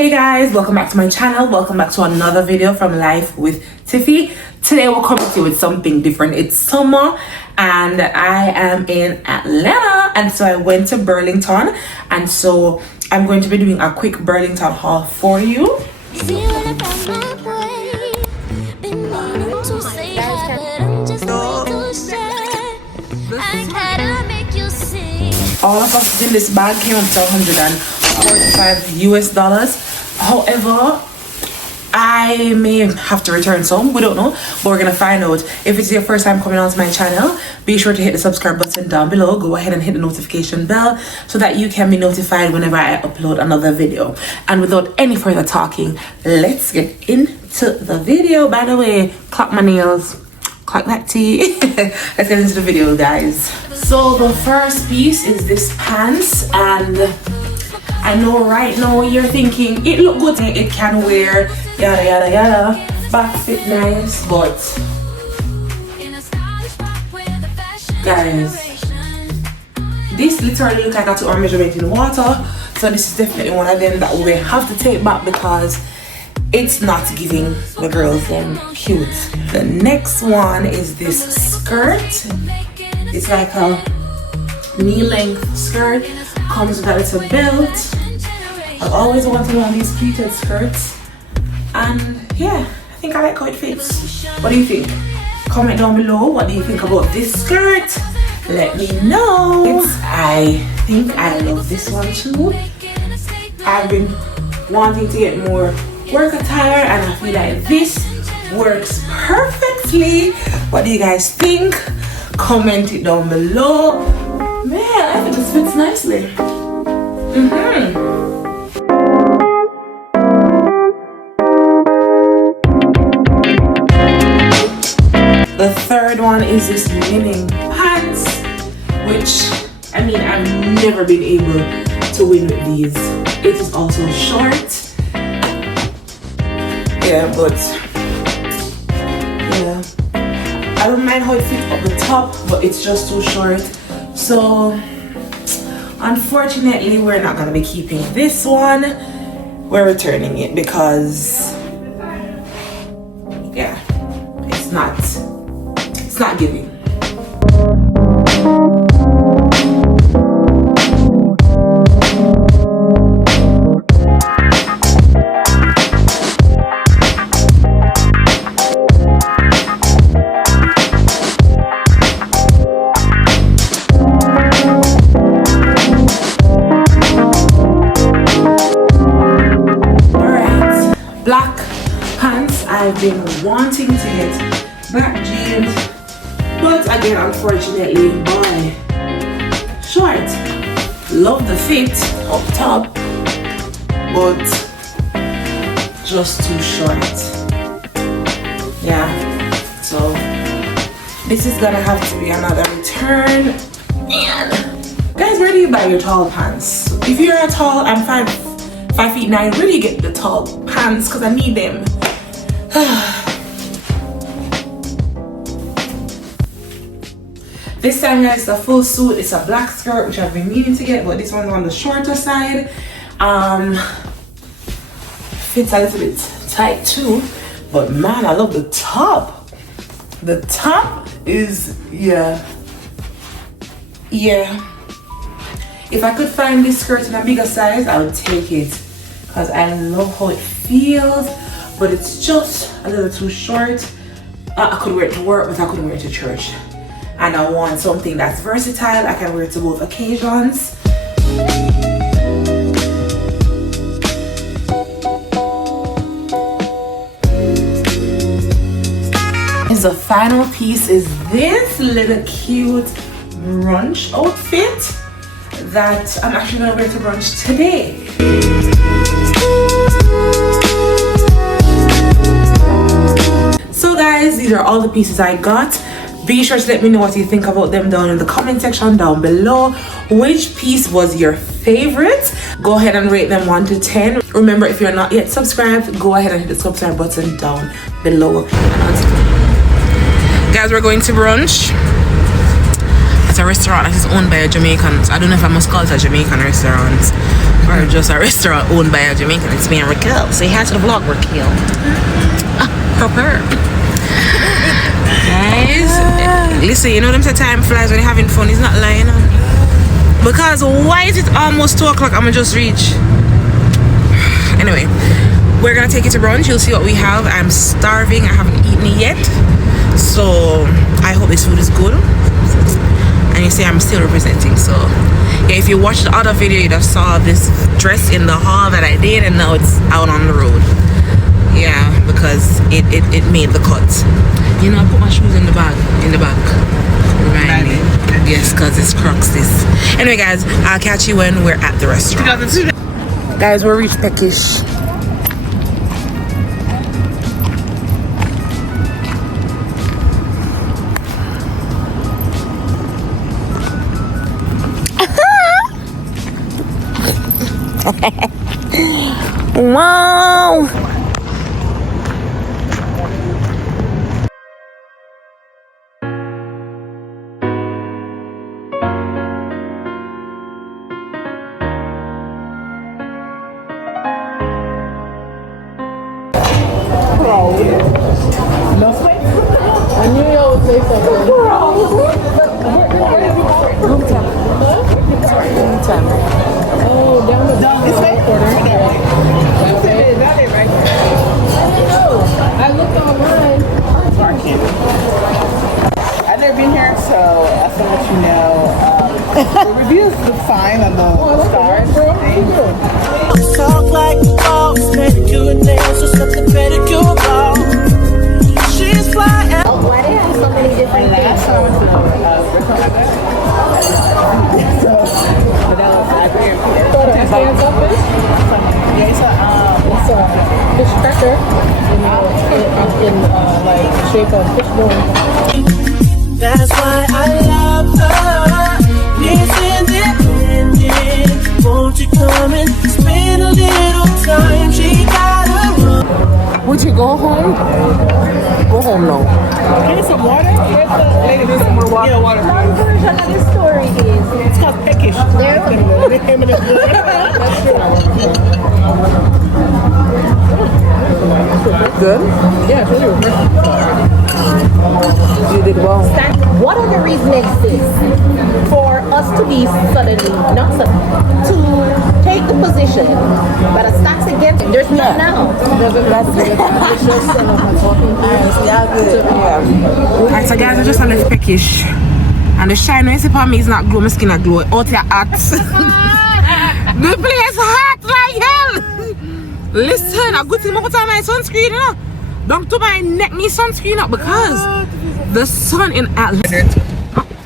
Hey guys, welcome back to my channel. Welcome back to another video from Life with Tiffy. Today we're coming to you with something different. It's summer and I am in Atlanta, and so I went to Burlington, and so I'm going to be doing a quick Burlington haul for you. All of us in this bag came up to $145 US. However, I may have to return some, we don't know, but we're gonna find out. If it's your first time coming onto my channel, be sure to hit the subscribe button down below. Go ahead and hit the notification bell so that you can be notified whenever I upload another video. And without any further talking, let's get into the video. By the way, clock my nails, clock that tea. Let's get into the video, guys. So the first piece is this pants, and I know right now you're thinking it look good, it can wear, yada yada yada, back fit nice, but guys, this literally look like a 2-hour measurement in water. So this is definitely one of them that we have to take back because it's not giving the girls them cute. The next one is this skirt. It's like a knee-length skirt, comes with a little belt. I've always wanted one of these pleated skirts, and yeah, I think I like how it fits. What do you think? Comment down below, what do you think about this skirt? Let me know. I think I love this one too. I've been wanting to get more work attire, and I feel like this works perfectly. What do you guys think? Comment it down below. Man, I think this fits nicely. The third one is this linen pants, which, I mean, I've never been able to win with these. It is also short. Yeah, but yeah, I don't mind how it fits up the top, but it's just too short. So unfortunately, we're not gonna be keeping this one. We're returning it because yeah, it's not giving. Black pants. I've been wanting to get black jeans, but again, unfortunately, boy, short. Love the fit up top, but just too short. Yeah, so this is gonna have to be another return. And guys, where do you buy your tall pants? If you're a tall, I'm 5'9", really get the tall pants because I need them. This time, guys, it's a full suit. It's a black skirt, which I've been meaning to get, but this one's on the shorter side. Fits a little bit tight too, but man, I love the top. The top is yeah. If I could find this skirt in a bigger size, I would take it because I love how it feels, but it's just a little too short. I could wear it to work, but I couldn't wear it to church. And I want something that's versatile. I can wear it to both occasions. And the final piece is this little cute brunch outfit that I'm actually gonna wear to brunch today. So guys, these are all the pieces I got. Be sure to let me know what you think about them down in the comment section down below. Which piece was your favorite? Go ahead and rate them 1 to 10. Remember, if you're not yet subscribed, go ahead and hit the subscribe button down below. Guys, we're going to brunch. It's a restaurant that is owned by a Jamaican. I don't know if I must call it a Jamaican restaurant, or just a restaurant owned by a Jamaican. It's me and Raquel. Say hi to the vlog, Raquel. Proper. Guys, listen, you know them say time flies when you're having fun. He's not lying. Because why is it almost 2 o'clock? I'm gonna just reach. Anyway, we're gonna take you to brunch. You'll see what we have. I'm starving. I haven't eaten it yet. So I hope this food is good. And you see I'm still representing. So yeah, if you watched the other video, you'd have saw this dress in the haul that I did, and now it's out on the road. Yeah, because it made the cut. You know, I put my shoes in the bag, Remind me. Yes, because it's Crocs this. Anyway, guys, I'll catch you when we're at the restaurant. Guys, we're reached Peckish. Wow. I've never been here, so I'll let you know. The reviews look fine on the stars. Talk like the boss, pedicure and nails, just let the pedicure go. She's flying. Why they have so many different things? Last time I went to but that was Fish cracker in like shape of fish bone. That's why I love her. It's independent. Won't you come and spend a little time? She gotta run. Would you go home? Go home now. Get some water. Lady, need some more water. Yeah, water. Long version of this story is It's called Peckish. Good? Yeah, it's really refreshing. You did well. what other reason exists for us to be suddenly not suddenly to take the position that a stacks against him? There's none now. Alright, so guys, I just left Peckish. And the shine when you see upon me is not glow, my skin not glow. Out your hot. The place hot like hell. Listen, a good thing I put on my sunscreen, you know. Don't to my neck me sunscreen up because the sun in Atlanta.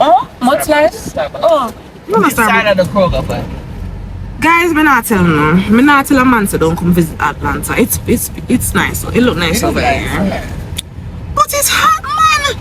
Oh, much less? Oh, no, This side of the Kroger, but guys, me not tell no. Me not tell a man to don't come visit Atlanta. It's nice. It look nice over here. But it's hot, man.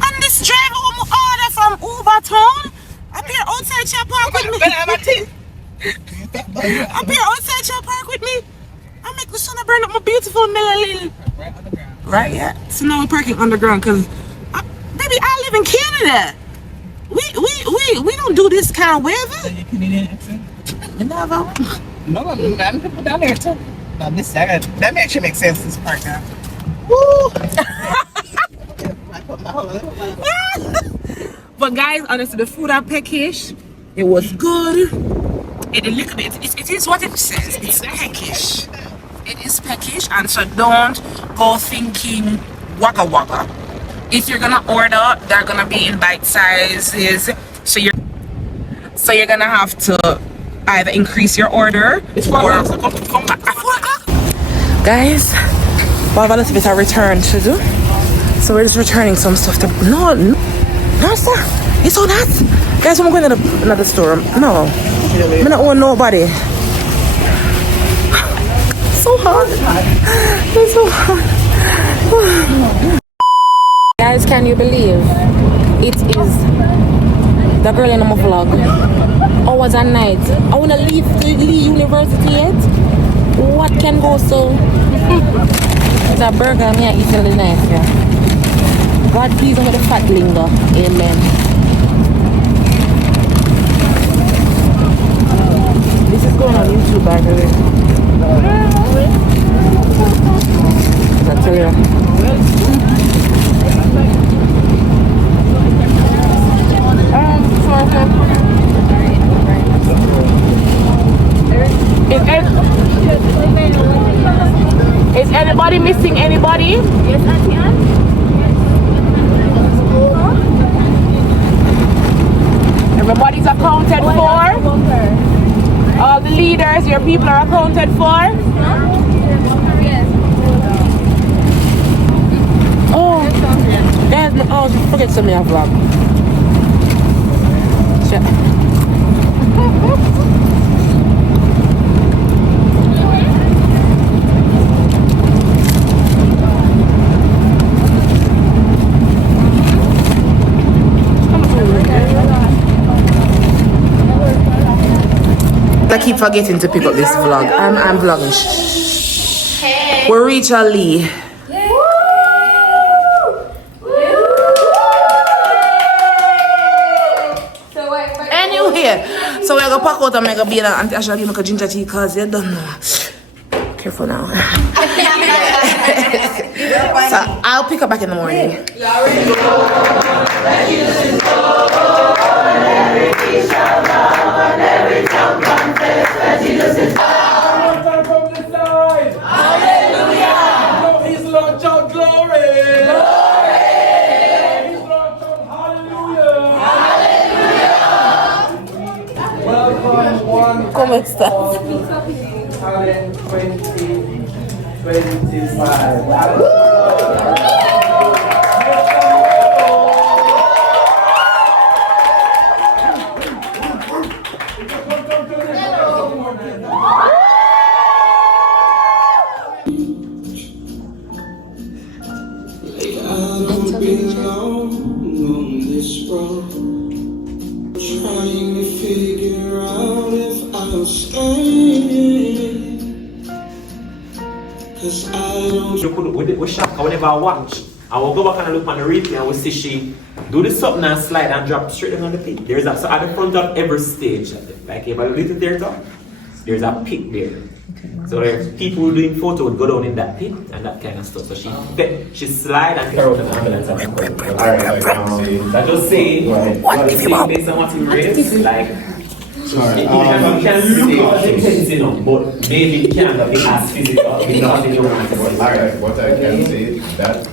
And this driver who order from Uber Town appear outside your park with me. Appear outside your park with me. I make the sun burn up my beautiful melanin. Right, yeah. So now we're parking underground because, baby, I live in Canada. We don't do this kind of weather. your Canadian accent? Never. No, I'm people down there too. No, that actually makes sense. This part now. Woo! But guys, honestly, the food at Peckish, it was good. It is what it says. It's Peckish. It is Peckish, and so don't go thinking wagga wagga. If you're gonna order, they're gonna be in bite sizes. So you're gonna have to either increase your order or come back at 4 o'clock. Guys, we have a little bit of return to do. So we're just returning some stuff to no sir. It's so hot. Guys, I'm going to another store. No. I don't want nobody. So hot. It's so hot. Guys, can you believe it is the girl in my vlog? Hours and nights. I wanna leave university yet. What can go so? It's a burger me I eat till the night, yeah. God please over the fat linger. Amen. This is going on YouTube, by the way. I tell you. Is anybody missing anybody? Yes, I can. Everybody's accounted for. All the leaders, your people are accounted for. Oh, there's no, oh, forget to me a vlog. I keep forgetting to pick up this vlog. I'm vlogging. Hey. We're reach Lee. Anyway, so we're gonna pack out and make a beer and Ashley give me a ginger tea because you don't know. Careful now. So I'll pick her back in the morning. Hallelujah! He's Lord John, glory! Glory! He's Lord John, hallelujah! Hallelujah! Welcome, one. ¿Cómo estás? Talent 2025. Trying to figure out if I'll stay. Cause I don't. We shock whenever I watch. I will go back and look on the replay and we see she do the something and slide and drop straight on the pit. There's a, so at the front of every stage, like if I look at theater, there's a pit there. So there's people doing photo would go down in that pit and that kind of stuff. So she slide and throw the ambulance. I just say what you say based on what you raise, like you can say you know, but maybe it cannot be as physical because you want to. Alright, what I can say is that